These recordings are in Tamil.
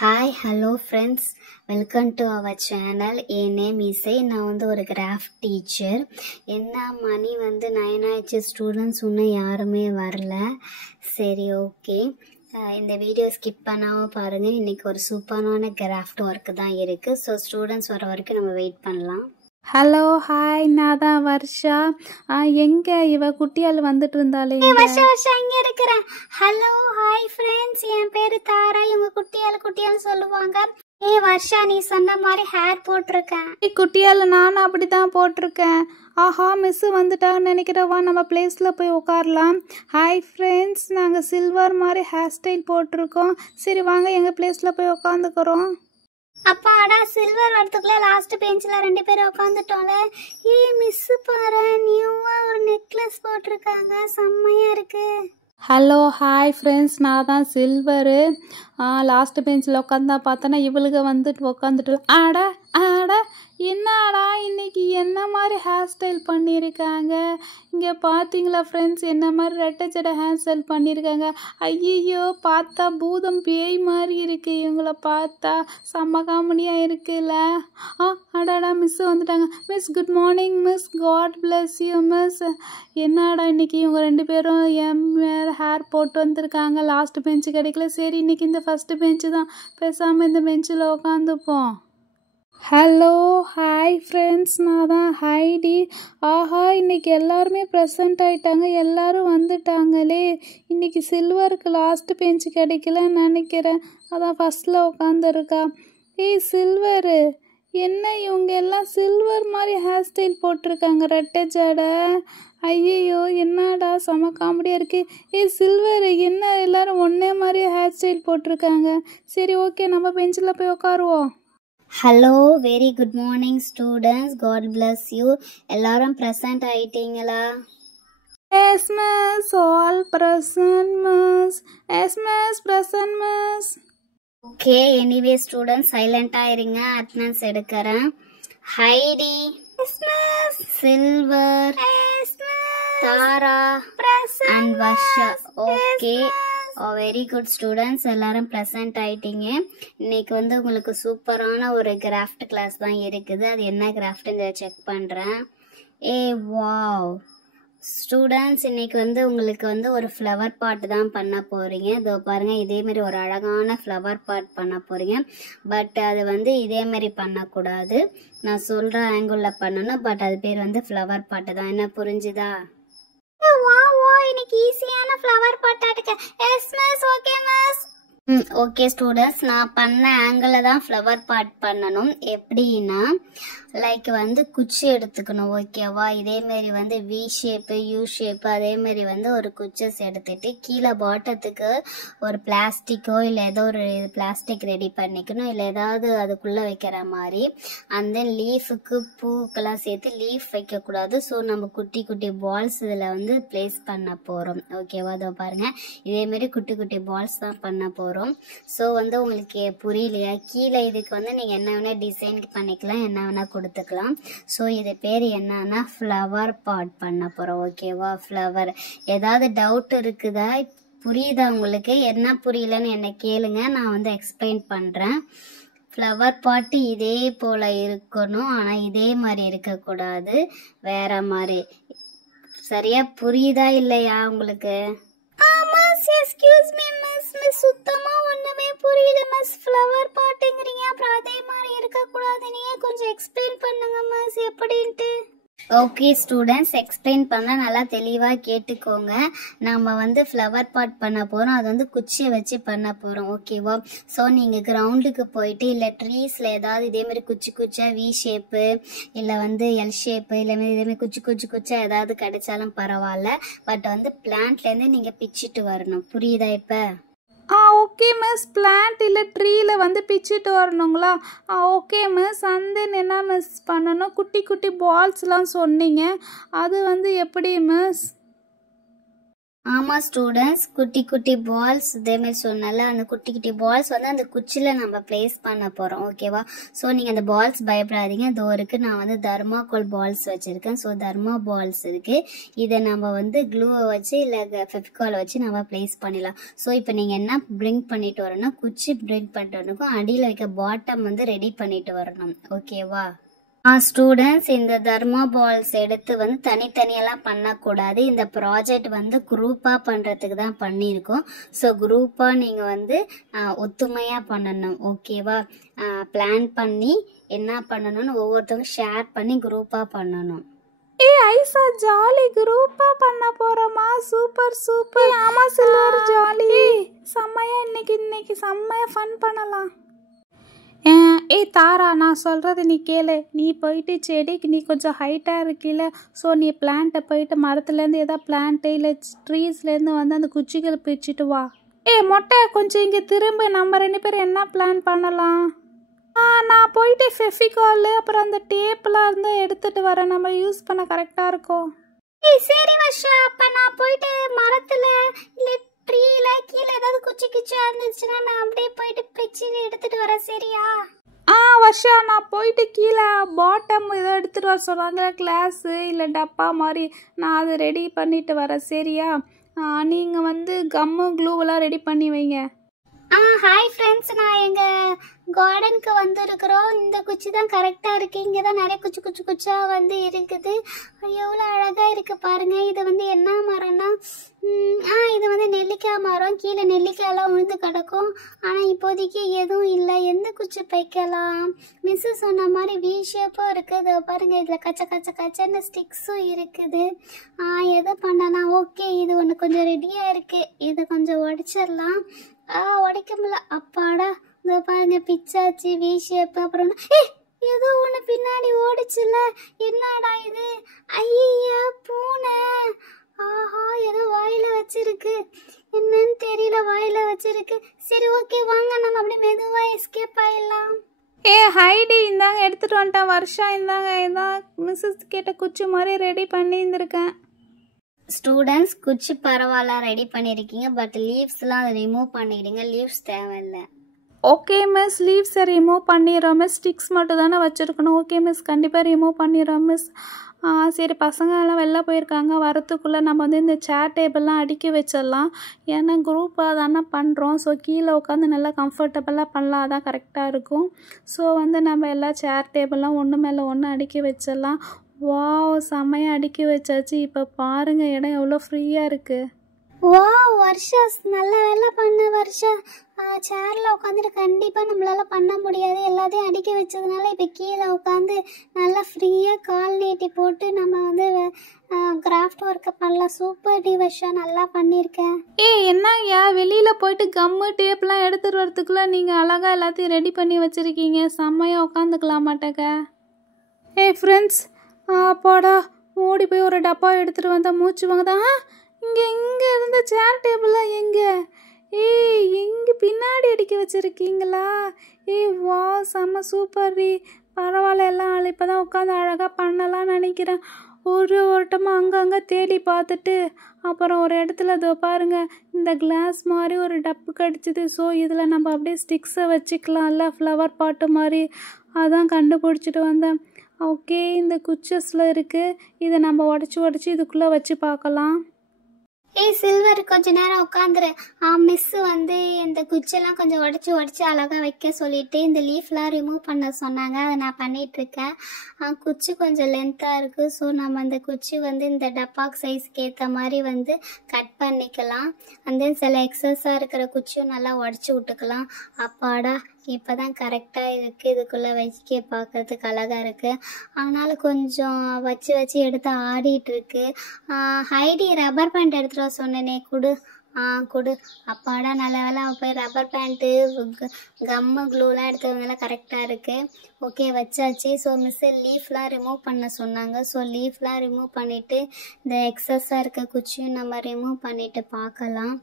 Hi hello friends, welcome to our channel. என் நேம் இசை. நான் ஒரு கிராஃப்ட் டீச்சர். என்ன மணி 9 ஆயிடுச்சு, ஸ்டூடெண்ட்ஸ் இன்னும் யாருமே வரல. சரி, ஓகே. இந்த வீடியோ ஸ்கிப் பண்ணாமல் பாருங்கள். இன்றைக்கி ஒரு சூப்பரான கிராஃப்ட் ஒர்க்கு தான் இருக்குது. ஸோ ஸ்டூடெண்ட்ஸ் வர வரைக்கும் நம்ம வெயிட் பண்ணலாம். ஹலோ, ஹாய், நான் தான் வர்ஷா. எங்க இவ குட்டியால் வந்துட்டு இருந்தாலே? வருஷா இங்க இருக்கிறேன். ஹலோ, ஹாய் ஃப்ரெண்ட்ஸ், என் பேரு தாரா. இவங்க குட்டியால் சொல்லுவாங்க. வர்ஷா, நீ சொன்ன மாதிரி ஹேர் போட்டிருக்கேன். குட்டியால் நானும் அப்படிதான் போட்டிருக்கேன். ஆஹா, மிஸ் வந்துட்டாங்கன்னு நினைக்கிறவா, நம்ம பிளேஸில் போய் உட்காரலாம். ஹாய் ஃப்ரெண்ட்ஸ், நாங்கள் சில்வர் மாதிரி ஹேர் ஸ்டைல் போட்டிருக்கோம். சரி வாங்க, எங்கள் பிளேஸில் போய் உட்காந்துக்கிறோம். அப்பாடா, சில்வர் வரத்துக்குள்ள லாஸ்ட் பெஞ்சில் 2 பேரும் உட்காந்துட்டோம்ல. மிஸ் பாரு, நியூவா ஒரு நெக்லஸ் போட்டிருக்காங்க, செம்மையா இருக்கு. ஹலோ, ஹாய் ஃப்ரெண்ட்ஸ், நான் தான் சில்வரு. லாஸ்ட் பெஞ்சில் உட்காந்தா பார்த்தோன்னா இவளுக்கு வந்துட்டு உட்காந்துட்டு என்னடா இன்னைக்கு என்ன மாதிரி ஹேர் ஸ்டைல் பண்ணியிருக்காங்க. இங்கே பார்த்தீங்களா ஃப்ரெண்ட்ஸ், என்ன மாதிரி ரெட்டை ஜடை ஹேர் ஸ்டைல் பண்ணியிருக்காங்க. ஐயோ, பார்த்தா பூதம் பேய் மாதிரி இருக்கு. இவங்கள பார்த்தா செம்ம காமெடியாக இருக்குல்ல. அடாடா, மிஸ் வந்துட்டாங்க. Miss, good morning miss. God bless you miss. என்னடா இன்னைக்கு இவங்க 2 பேரும் என் மேலே ஹேர் போட்டு வந்திருக்காங்க. லாஸ்ட் பெஞ்சு கிடைக்கல. சரி, இன்னைக்கு இந்த ஃபஸ்ட்டு பெஞ்சு தான், பேசாமல் இந்த பெஞ்சில் உட்காந்துப்போம். ஹலோ, ஹாய் ஃப்ரெண்ட்ஸ், நான் தான் ஹைடி. ஆஹா, இன்றைக்கி எல்லாருமே ப்ரெசண்ட் ஆகிட்டாங்க, எல்லோரும் வந்துட்டாங்களே. இன்றைக்கி சில்வருக்கு லாஸ்ட் பெஞ்சு கிடைக்கலன்னு நினைக்கிறேன், அதான் ஃபஸ்ட்டில் உட்காந்துருக்கா. சில்வரு, என்ன இவங்க எல்லாம் சில்வர் மாதிரி ஹேர் ஸ்டைல் போட்டிருக்காங்க, ரெட்டை ஜடை. ஐயோ, என்னடா செம காமெடியாக இருக்குது. சில்வரு, என்ன எல்லோரும் ஒன்றே மாதிரி ஹேர் ஸ்டைல் போட்டிருக்காங்க. சரி, ஓகே, நம்ம பெஞ்சில் போய் உட்காருவோம். Hello, very good morning students. God bless you. எல்லாரும் ப்ரெசன்ட் ஆயிட்டீங்களா? Yes miss, all present miss. Yes miss, present miss. Okay, anyway students சைலண்டாக இருங்க, அட்டெண்டன்ஸ் எடுக்கிறேன். Heidi, Silver, Tara and Varsha. Okay, very good students, எல்லாரும் ப்ரெசன்ட் ஆயிட்டீங்க. இன்னைக்கு உங்களுக்கு சூப்பரான ஒரு கிராஃப்ட் கிளாஸ் தான் இருக்குது. அது என்ன கிராஃப்ட்னு செக் பண்ணுறேன். வாவ் ஸ்டூடெண்ட்ஸ், இன்னைக்கு உங்களுக்கு ஒரு ஃப்ளவர் பாட் தான் பண்ண போகிறீங்க. இதோ பாருங்கள், இதேமாரி ஒரு அழகான ஃப்ளவர் பாட் பண்ண போகிறீங்க. பட் அது இதேமாரி பண்ணக்கூடாது, நான் சொல்கிற ஆங்கிளில் பண்ணணும். பட் அது பேர் ஃப்ளவர் பாட்டு தான். என்ன புரிஞ்சுதா? இன்னைக்கு ஈஸியான ஃப்ளவர் பாட் இருக்கு. Yes miss. Okay miss. Okay students, நான் பண்ண ஆங்கிளில் தான் ஃப்ளவர் பாட் பண்ணணும். எப்படின்னா, லைக் குச்சி எடுத்துக்கணும், ஓகேவா? இதேமாரி வி ஷேப்பு, யூ ஷேப்பு, அதேமாரி ஒரு குச்சஸ் எடுத்துட்டு கீழே பாட்டத்துக்கு ஒரு பிளாஸ்டிக்கோ இல்லை ஏதோ ஒரு பிளாஸ்டிக் ரெடி பண்ணிக்கணும், இல்லை ஏதாவது அதுக்குள்ளே வைக்கிற மாதிரி. அண்ட் தென் லீஃபுக்கு பூக்கெல்லாம் சேர்த்து லீஃப் வைக்கக்கூடாது. ஸோ நம்ம குட்டி குட்டி பால்ஸ் இதில் பிளேஸ் பண்ண போகிறோம், ஓகேவா? அதோ பாருங்கள், இதேமாரி குட்டி குட்டி பால்ஸ் தான் பண்ண போகிறோம். ஸோ உங்களுக்கு புரியலையா? கீழே இதுக்கு நீங்கள் என்ன வேணால் டிசைன் பண்ணிக்கலாம், என்ன வேணால் கொடுத்துக்கலாம். ஸோ இது பேர் என்னன்னா ஃப்ளவர் பாட் பண்ண போகிறோம், ஓகேவா? ஃப்ளவர். ஏதாவது டவுட் இருக்குதா? புரியுதா உங்களுக்கு? என்ன புரியலன்னு என்னை கேளுங்க, நான் எக்ஸ்பிளைன் பண்ணுறேன். ஃப்ளவர் பாட்டு இதே போல் இருக்கணும், ஆனால் இதே மாதிரி இருக்கக்கூடாது, வேற மாதிரி. சரியா புரியுதா இல்லையா உங்களுக்கு? Excuse me miss. சுத்தமா ஒண்ணுமே புரியல மிஸ். ஃப்ளவர் பாட்டுங்கறீங்க, அப்புறம் அதே மாதிரி இருக்க கூடாது. நீங்க கொஞ்சம் எக்ஸ்பிளைன் பண்ணுங்க மிஸ், எப்படின்ட்டு. ஓகே ஸ்டூடெண்ட்ஸ், எக்ஸ்பிளைன் பண்ண நல்லா தெளிவா கேட்டுக்கோங்க. நம்ம ஃப்ளவர் பாட் பண்ண போறோம், அது குச்சியை வச்சு பண்ண போறோம், ஓகேவா? ஸோ நீங்க கிரவுண்டுக்கு போயிட்டு இல்லை ட்ரீஸ்ல ஏதாவது இதே மாதிரி குச்சி குச்சா வி ஷேப்பு இல்லை எல் ஷேப்பு இல்லை இதேமாதிரி குச்சி குச்சா ஏதாவது கிடைச்சாலும் பரவாயில்ல. பட் பிளான்ட்லேருந்து நீங்க பிச்சுட்டு வரணும், புரியுதா இப்ப? Okay miss. பிளான்ட் இல்லை ட்ரீயில் பிச்சுட்டு வரணுங்களா? Okay miss. அந்த என்ன மிஸ் பண்ணணும்? குட்டி குட்டி பால்ஸ்லாம் சொன்னீங்க, அது எப்படி மிஸ்? ஆமாம் ஸ்டூடெண்ட்ஸ், குட்டி குட்டி பால்ஸ் இதேமாரி சொன்னால அந்த குட்டி குட்டி பால்ஸ் வந்து அந்த குச்சியில் நம்ம ப்ளேஸ் பண்ண போகிறோம். ஓகேவா? ஸோ நீங்கள் அந்த பால்ஸ் பயப்படாதீங்க. இதோ இருக்குது, நான் வந்து தர்மாகோல் பால்ஸ் வச்சுருக்கேன். ஸோ தர்மா பால்ஸ் இருக்குது. இதை நம்ம வந்து க்ளூவை வச்சு இல்லை ஃபெவிகாலை வச்சு நம்ம ப்ளேஸ் பண்ணிடலாம். ஸோ இப்போ நீங்கள் என்ன பிரிங்க் பண்ணிட்டு வரணும்னா, குச்சி பிரிங்க் பண்ணிட்டு வரணுக்கும் அடியில் வைக்க பாட்டம் வந்து ரெடி பண்ணிட்டு வரணும். ஓகேவா? ஸ்டூடெண்ட்ஸ், இந்த தர்மா பால்ஸ் எடுத்து வந்து தனித்தனியெல்லாம் பண்ணக்கூடாது. இந்த ப்ராஜெக்ட் வந்து குரூப்பாக பண்ணுறதுக்கு தான் பண்ணியிருக்கோம். ஸோ குரூப்பாக நீங்கள் வந்து ஒத்துமையாக பண்ணணும். ஓகேவா? பிளான் பண்ணி என்ன பண்ணணும்னு ஒவ்வொருத்தவங்க ஷேர் பண்ணி குரூப்பாக பண்ணணும். ஐசா ஜாலி குரூப்பா பண்ண போறோமா? Super super. ஆமா சில்வர் ஜாலி. செம்மையா இன்னைக்கு செம்மையா ஃபன் பண்ணலாம். தாரா, நான் சொல்கிறது நீ கேளு. நீ போயிட்டு செடிக்கு நீ கொஞ்சம் ஹைட்டாக இருக்கில்ல, ஸோ நீ பிளான்ட்டை போயிட்டு மரத்துலேருந்து ஏதாவது பிளான்ட்டு இல்லை ட்ரீஸ்லேருந்து வந்து அந்த குச்சிகளை பிரிச்சுட்டு வா. மொட்டை கொஞ்சம் இங்கே திரும்ப, நம்ம 2 பேரும் என்ன பிளான் பண்ணலாம்? நான் போயிட்டு ஃபெவிகால் அப்புறம் அந்த டேப்லாம் இருந்து எடுத்துகிட்டு வரேன். நம்ம யூஸ் பண்ண கரெக்டாக இருக்கும். சரி வர்ஷா, அப்போ நான் போயிட்டு மரத்தில் இல்லை ட்ரீல கீழே ஏதாவது குச்சி குச்சியா இருந்துச்சுன்னா நான் அப்படியே போயிட்டு பிச்சு எடுத்துட்டு வரேன். சரியா? வர்ஷா, நான் போயிட்டு கீழே பாட்டம் ஏதோ எடுத்துகிட்டு வர சொன்னாங்க, கிளாஸு இல்லை டப்பா மாதிரி. நான் அதை ரெடி பண்ணிட்டு வரேன். சரியா? நீங்கள் வந்து கம்மு க்ளூவெல்லாம் ரெடி பண்ணி வைங்க. ஹாய் ஃப்ரெண்ட்ஸ், நான் எங்கள் கார்டனுக்கு வந்துருக்குறோம். இந்த குச்சி தான் கரெக்டாக இருக்குது. இங்கே தான் நிறைய குச்சி குச்சி குச்சியாக வந்து இருக்குது. எவ்வளோ அழகாக இருக்குது பாருங்கள். இது வந்து என்ன மரம்னா, இது வந்து நெல்லிக்காய் மரம். கீழே நெல்லிக்காயெல்லாம் விழுந்து கிடக்கும். ஆனால் இப்போதைக்கு எதுவும் இல்லை. எந்த குச்சி வைக்கலாம்? மிஸ்ஸு சொன்ன மாதிரி வி ஷேப்பும் இருக்குது. பாருங்கள், இதில் கச்சன்னு ஸ்டிக்ஸும் இருக்குது. எது பண்ணலாம்? ஓகே, இது ஒன்று கொஞ்சம் ரெடியாக இருக்குது. இதை கொஞ்சம் உடைச்சிடலாம். உடைக்க முடியல. அப்பாடா, இந்த பாருங்க பிச்சாச்சு வி ஷேப். அப்புறம் ஏதோ ஒன்று பின்னாடி ஓடிச்சுல, என்னடா இது? ஐயா, பூனை. ஆஹா, ஏதோ வாயில வச்சிருக்கு. என்னன்னு தெரியல, வாயில வச்சிருக்கு. சரி, ஓகே, வாங்க நம்ம அப்படியே மெதுவா எஸ்கேப் ஆயிடலாம். ஹைடி, இந்தாங்க எடுத்துட்டு வந்துட்டேன். வர்ஷா, இந்தாங்க இதான் மிஸ்ஸஸ் கேட்ட குச்சி மாதிரி ரெடி பண்ணி இருந்திருக்கேன். ஸ்டூடெண்ட்ஸ், குச்சி பரவாயில்ல ரெடி பண்ணியிருக்கீங்க. பட் லீவ்ஸ்லாம் அதை ரிமூவ் பண்ணிடுங்க. லீவ்ஸ் தேவையில்லை. ஓகே மிஸ், லீவ்ஸை ரிமூவ் பண்ணிடுறோம் மிஸ். ஸ்டிக்ஸ் மட்டும் தானே வச்சுருக்கணும். ஓகே மிஸ், கண்டிப்பாக ரிமூவ் பண்ணிடுறோம் மிஸ். சரி, பசங்க எல்லாம் வெளில போயிருக்காங்க. வரத்துக்குள்ளே நம்ம வந்து இந்த சேர் டேபிள்லாம் அடுக்கி வச்சிடலாம். ஏன்னா குரூப்பாக தானே பண்ணுறோம். ஸோ கீழே உட்காந்து நல்லா கம்ஃபர்டபுளாக பண்ணலாம். அதான் கரெக்டாக இருக்கும். ஸோ வந்து நம்ம எல்லா சேர் டேபிள்லாம் ஒன்று மேலே ஒன்று அடுக்கி வச்சிடலாம். வாவ், செம்மையாக அடுக்கி வச்சாச்சு. இப்போ பாருங்கள், இடம் எவ்வளோ ஃப்ரீயாக இருக்குது. வர்ஷா, நல்ல வேலை பண்ண வர்ஷா. சேரில் உட்காந்துட்டு கண்டிப்பாக நம்மளால பண்ண முடியாது. எல்லாத்தையும் அடுக்கி வச்சதுனால இப்போ கீழே உட்காந்து நல்லா ஃப்ரீயாக கால் நீட்டி போட்டு நம்ம வந்து கிராஃப்ட் ஒர்க்கை பண்ணலாம். சூப்பர் டி வர்ஷா, நல்லா பண்ணியிருக்கேன். என்னய்யா, வெளியில் போயிட்டு கம்மு டேப்லாம் எடுத்துகிட்டு வரத்துக்குள்ளே நீங்கள் அழகாக எல்லாத்தையும் ரெடி பண்ணி வச்சுருக்கீங்க. செம்மையாக உட்காந்துக்கலாம் மாட்டேங்க. ஃப்ரெண்ட்ஸ், அப்பாடா, ஓடி போய் ஒரு டப்பா எடுத்துகிட்டு வந்தால் மூச்சு வாங்குதா. இங்கே இருந்த சேர் டேபிளாக எங்கே? எங்கே பின்னாடி அடிக்க வச்சுருக்கீங்களா? வா, செம்ம சூப்பர் ரீ. பரவாயில்ல, எல்லாம் இப்போ தான் உட்காந்து அழகாக பண்ணலாம்னு நினைக்கிறேன். ஒரு ஓட்டமாக அங்கங்கே தேடி பார்த்துட்டு அப்புறம் ஒரு இடத்துல இதோ பாருங்கள், இந்த கிளாஸ் மாதிரி ஒரு டப்பு கிடச்சிது. ஸோ இதில் நம்ம அப்படியே ஸ்டிக்ஸை வச்சுக்கலாம்ல, ஃப்ளவர் பாட்டு மாதிரி. அதான் கண்டுபிடிச்சிட்டு வந்தேன். ஓகே, இந்த குச்சஸில் இருக்குது. இதை நம்ம உடச்சி இதுக்குள்ளே வச்சு பார்க்கலாம். சில்வர், கொஞ்ச நேரம் உட்காந்துரு. மிஸ்ஸு வந்து இந்த குச்செல்லாம் கொஞ்சம் உடச்சி அழகாக வைக்க சொல்லிட்டு இந்த லீஃப்லாம் ரிமூவ் பண்ண சொன்னாங்க. அதை நான் பண்ணிகிட்ருக்கேன். குச்சி கொஞ்சம் லென்த்தாக இருக்குது. ஸோ நம்ம அந்த குச்சி வந்து இந்த டப்பாக் சைஸ்க்கு ஏற்ற மாதிரி வந்து கட் பண்ணிக்கலாம். அந்த சில எக்ஸஸாக இருக்கிற குச்சியும் நல்லா உடச்சி விட்டுக்கலாம். அப்பாடா, இப்போ தான் கரெக்டாக இருக்குது. இதுக்குள்ளே வச்சுக்க பார்க்கறதுக்கு அழகாக இருக்குது. ஆனாலும் கொஞ்சம் வச்சு எடுத்து ஆடிட்டுருக்கு. ஹைடி, ரப்பர் பேண்ட் எடுத்துகிட்டு வர சொன்னேனே, கொடு. கொடு. அப்பாடா, நல்ல வேலை போய் ரப்பர் பேண்ட்டு கம்மு க்ளூலாம் எடுத்தவங்கலாம் கரெக்டாக இருக்குது. ஓகே, வச்சாச்சு. ஸோ மிஸ்ஸு லீஃப்லாம் ரிமூவ் பண்ண சொன்னாங்க. ஸோ லீஃப்லாம் ரிமூவ் பண்ணிவிட்டு இந்த எக்ஸஸாக இருக்க குச்சியும் நம்ம ரிமூவ் பண்ணிவிட்டு பார்க்கலாம்.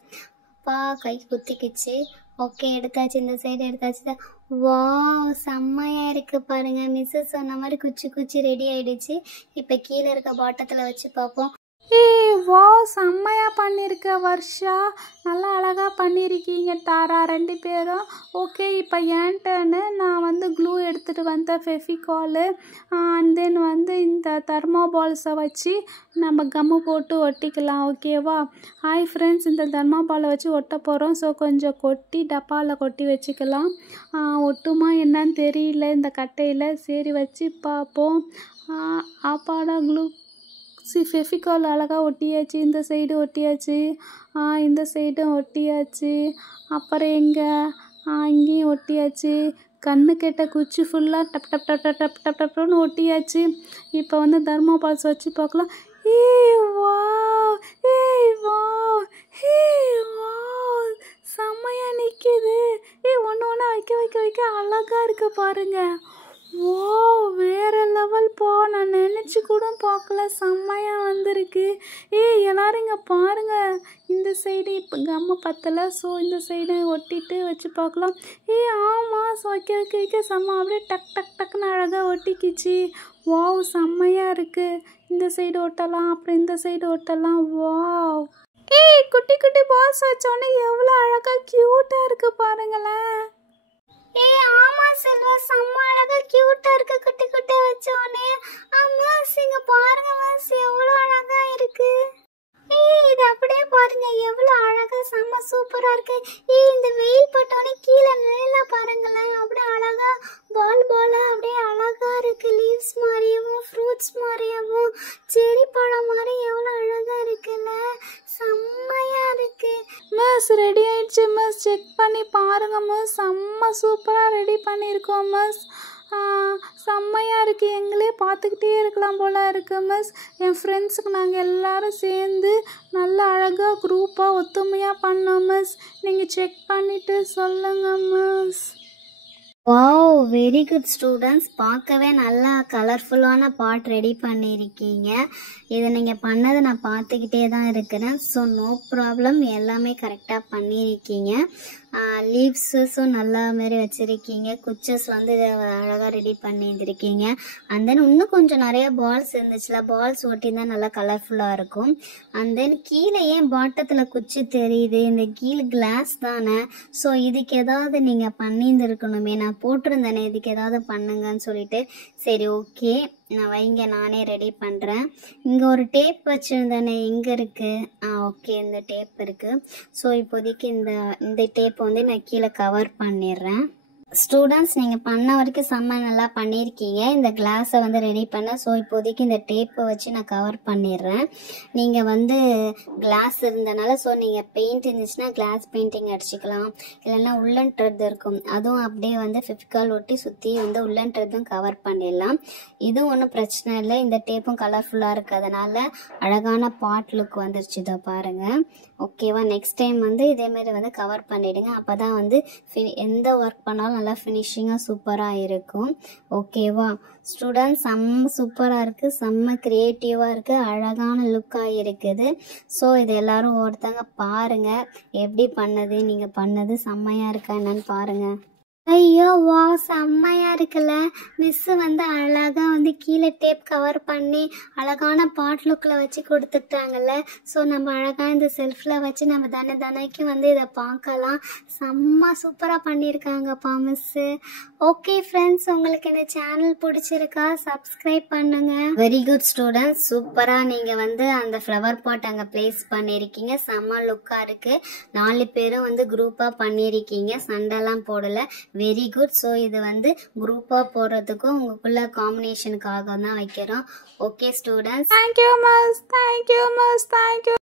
கை குத்திக்கிச்சு. ஓகே, எடுத்தாச்சு. இந்த சைடு எடுத்தாச்சு. வாவ், செம்மையாக இருக்குது பாருங்கள். மிஸ்ஸஸ் சொன்ன மாதிரி குச்சி ரெடி ஆகிடுச்சு. இப்போ கீழே இருக்க பாட்டத்தில் வச்சு பார்ப்போம். ஏய் வா, செம்மையாக பண்ணியிருக்க வர்ஷா, நல்லா அழகாக பண்ணியிருக்கீங்க தாரா ரெண்டு பேரும். ஓகே, இப்போ என் டர்னு. நான் வந்து க்ளூ எடுத்துகிட்டு வந்தேன், ஃபெஃபிகாலு, அண்ட் தென் வந்து இந்த தெர்மாபால்ஸை வச்சு நம்ம கம்மு போட்டு ஒட்டிக்கலாம். ஓகேவா? ஹாய் ஃப்ரெண்ட்ஸ், இந்த தெர்மாபாலை வச்சு ஒட்ட போகிறோம். ஸோ கொஞ்சம் கொட்டி டப்பாவில் கொட்டி வச்சுக்கலாம். ஒட்டுமா என்னன்னு தெரியல இந்த கட்டையில். சரி வச்சு பார்ப்போம். ஆப்பாடா க்ளூ ஃபெஃபிகால் அழகாக ஒட்டியாச்சு. இந்த சைடு ஒட்டியாச்சு, இந்த சைடும் ஒட்டியாச்சு. அப்புறம் எங்கே இங்கேயும் ஒட்டியாச்சு. கண்ணு கெட்ட குச்சி ஃபுல்லாக டப் டப் டப் டப் டப் டப் டப்னு ஒட்டியாச்சு. இப்போ வந்து தெர்மாபால்ஸ் வச்சு பார்க்கலாம். செம்மையாக நிற்கிது. ஒன்று ஒன்றா வைக்க வைக்க வைக்க அழகாக இருக்கு பாருங்க. ஓ, வேற லெவல் போ. நான் நினச்சி கூட பார்க்கல, செம்மையாக வந்திருக்கு. எல்லாரும் இங்கே பாருங்க. இந்த சைடு இப்போ கம்மு பத்தலை. ஸோ இந்த சைடு ஒட்டிட்டு வச்சு பார்க்கலாம். ஆமாம், ஸோ வைக்க வைக்க வைக்க செம்ம அப்படியே டக் டக் டக்குன்னு அழகாக ஒட்டிக்கிச்சு. வாவ், செம்மையாக இருக்குது. இந்த சைடு ஒட்டலாம், அப்புறம் இந்த சைடு ஒட்டலாம். வாவ், குட்டி குட்டி பால்ஸ் வச்சோன்னே எவ்வளோ அழகாக க்யூட்டாக இருக்கு பாருங்களேன். ஆமா செல்வா, செம்ம அழகா கியூட்டா இருக்கு குட்டி குட்டியா வச்சோனே. மிஸ் இங்க பாருங்க மிஸ், எவ்வளவு அழகா இருக்கு. இது அப்படியே பாருங்க, எவ்வளவு அழகா செம்ம சூப்பரா இருக்கு. இந்த வெயில் பட்டோனே கீழே நிழல பாருங்களேன், அப்படியே அழகா பால் பாலா அப்படியே அழகா இருக்கு. லீவ்ஸ் மாதிரியும் ஃப்ரூட்ஸ் மாதிரியும் செடி பழம் மாதிரி எவ்வளவு அழகா இருக்குல்ல, செம்மையா இருக்கு. மிஸ் ரெடி ஆயிடுச்சு மிஸ், செக் பண்ணி பாருங்க மிஸ். செம்ம சூப்பராக ரெடி பண்ணியிருக்கோம் மிஸ். செம்மையாக இருக்குது. எங்களே பார்த்துக்கிட்டே இருக்கலாம் போல் இருக்குது மிஸ். என் ஃப்ரெண்ட்ஸுக்கு நாங்கள் எல்லோரும் சேர்ந்து நல்லா அழகாக குரூப்பாக ஒத்துமையாக பண்ணோம் மிஸ். நீங்கள் செக் பண்ணிவிட்டு சொல்லுங்கள் miss. Wow, very good students. பார்க்கவே நல்லா கலர்ஃபுல்லான பாட் ரெடி பண்ணியிருக்கீங்க. இதை நீங்கள் பண்ணதை நான் பார்த்துக்கிட்டே தான் இருக்கிறேன். ஸோ நோ ப்ராப்ளம், எல்லாமே கரெக்டாக பண்ணியிருக்கீங்க. லீவ்ஸும் நல்லா மாரி வச்சுருக்கீங்க. குச்சஸ் வந்து அழகாக ரெடி பண்ணியிருக்கீங்க. அண்ட் தென் இன்னும் கொஞ்சம் நிறைய பால்ஸ் இருந்துச்சுல, பால்ஸ் ஒட்டினா நல்லா கலர்ஃபுல்லாக இருக்கும். அண்ட் தென் கீழே ஏன் பாட்டத்தில் குச்சி தெரியுது, இந்த கீழே கிளாஸ் தானே. ஸோ இதுக்கு ஏதாவது நீங்கள் பண்ணியிருந்துருக்கணுமே, நான் போட்டிருந்தேனே இதுக்கு ஏதாவது பண்ணுங்கன்னு சொல்லிட்டு. சரி ஓகே, நான் வைங்க, நானே ரெடி பண்ணுறேன். இங்கே ஒரு டேப் வச்சுருந்தேனே, எங்கே இருக்குது? ஓகே, இந்த டேப் இருக்குது. ஸோ இப்போதைக்கு இந்த டேப்பை வந்து நான் கீழே கவர் பண்ணிடுறேன். ஸ்டூடெண்ட்ஸ், நீங்கள் பண்ண வரைக்கும் செம்ம நல்லா பண்ணியிருக்கீங்க. இந்த கிளாஸை வந்து ரெடி பண்ண. ஸோ இப்போதைக்கு இந்த டேப்பை வச்சு நான் கவர் பண்ணிடுறேன். நீங்கள் வந்து கிளாஸ் இருந்தனால, ஸோ நீங்கள் பெயிண்ட் இருந்துச்சுன்னா கிளாஸ் பெயிண்டிங் அடிச்சுக்கலாம். இல்லைன்னா உள்ளன் த்ரெட் இருக்கும், அதுவும் அப்படியே வந்து ஃபெவிகால் ஒட்டி சுற்றி வந்து உள்ளன் த்ரெட்டும் கவர் பண்ணிடலாம். இதுவும் ஒன்றும் பிரச்சனை இல்லை. இந்த டேப்பும் கலர்ஃபுல்லாக இருக்கிறதுனால அழகான பாட் லுக் வந்துருச்சு. இதோ பாருங்கள். ஓகேவா? நெக்ஸ்ட் டைம் வந்து இதேமாரி வந்து கவர் பண்ணிவிடுங்க. அப்போ தான் வந்து எந்த ஒர்க் பண்ணாலும் நல்லா ஃபினிஷிங்காக சூப்பராக இருக்கும். ஓகேவா ஸ்டூடெண்ட்ஸ்? செம்ம சூப்பராக இருக்குது, செம்ம க்ரியேட்டிவாக இருக்குது, அழகான லுக்காக இருக்குது. ஸோ இது எல்லோரும் ஒருத்தங்க பாருங்கள், எப்படி பண்ணது, நீங்கள் பண்ணது செம்மையாக இருக்கா என்னன்னு பாருங்கள். ஐயோ வா, செம்மையா இருக்குல்ல. மிஸ்ஸு வந்து அழகா வந்து கீழே டேப் கவர் பண்ணி அழகான பாட் லுக்கில் வச்சு கொடுத்துட்டாங்கல்ல. ஸோ நம்ம அழகாக இந்த செல்ஃபில் வச்சு நம்ம தானேக்கும் வந்து இதை பார்க்கலாம். செம்ம சூப்பராக பண்ணியிருக்காங்கப்பா மிஸ்ஸு. ஓகே ஃப்ரெண்ட்ஸ், உங்களுக்கு இந்த சேனல் பிடிச்சிருக்கா? சப்ஸ்கிரைப் பண்ணுங்க. வெரி குட் ஸ்டூடெண்ட்ஸ், சூப்பராக நீங்கள் வந்து அந்த ஃப்ளவர் பாட் அங்கே பிளேஸ் பண்ணியிருக்கீங்க. செம்ம லுக்காக இருக்குது. 4 பேரும் வந்து குரூப்பாக பண்ணியிருக்கீங்க, சண்டைலாம் போடலை. Very good. ஸோ இது வந்து குரூப்பாக போடுறதுக்கும் உங்களுக்குள்ள காம்பினேஷனுக்காக தான் வைக்கிறோம். Okay students, thank you miss, thank you miss, thank you.